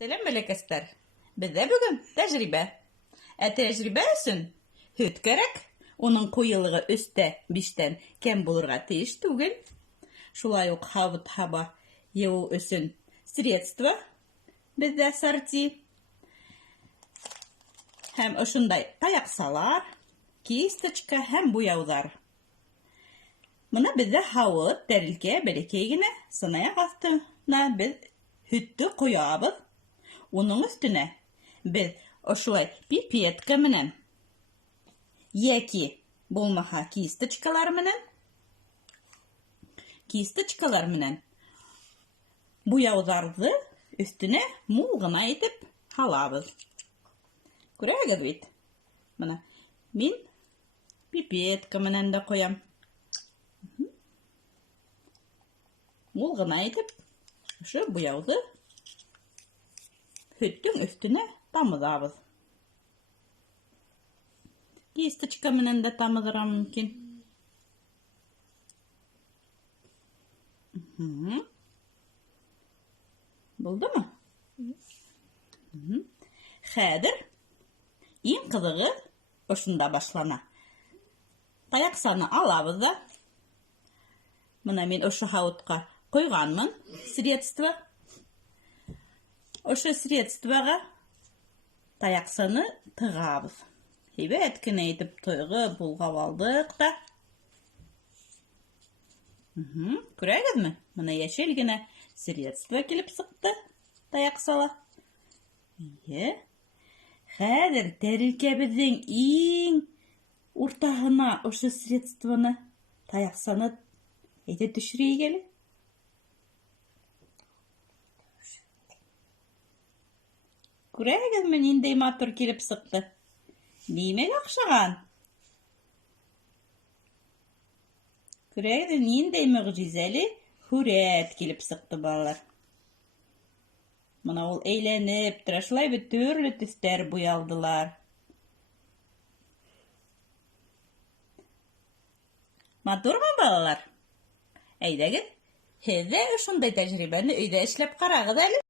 Сәлам бәләкәстәр. Бездә бүген тәҗрибә. Тәҗрибә өчен һөт кәрәк. Уның куелыгы 3-5тән кәм булырга тиеш түгел. Шулай ук һавыт-һаба йыу өчен средства бездә сорти. Һәм ошондай таяҡсалар, кисточка һәм буяуҙар. Мына бездә һауыт, тәрилкә, бәләкәй генә, сынаяҡ аҫтына без һөттө ҡоябыҙ. Уның өҫтөнә без ошолай пипетка менән йәки булмаһа кисточкалар менән буяуҙарҙы өҫтөнә мул ғына итеп һалабыҙ. Күрәһегеҙ бит? Мына мин пипетка менән дә ҡоям. Мул ғына итеп ошо буяуҙы һөттөң өҫтөнә тамыҙабыҙ. Кисточка менән дә тамыҙырға мөмкин. Булдымы? Хәҙер иң ҡыҙығы ошонда башлана. Таяҡсаны алабыҙ да. Мына мин ошо һауытҡа ҡойғанмын средства. Ошо средстваға таяҡсаны тығабыҙ. Һәйбәт кенә итеп тойғоп болғап алдыҡ та. Күрәгеҙме? Мына йәшел генә средства килеп сыҡты таяҡсала. Хәҙер тәрилкәбеҙҙең иң уртаһына ошо средстваны таяҡсаны әйтеп төшөрәйек әле. Күрәһегеҙме, ниндәй матур килеп сыҡты? Нимәгә оҡшаған? Күрәһегеҙ, ниндәй мөғжизәле һүрәт килеп сыҡты, балалар. Мына ул әйләнеп тора, шулай бит төрлө төҫтәр буялдылар. Матурмы, балалар? Әйҙәгеҙ, һеҙ ҙә ошондай тәжрибәне өйҙә эшләп ҡарағыҙ әле.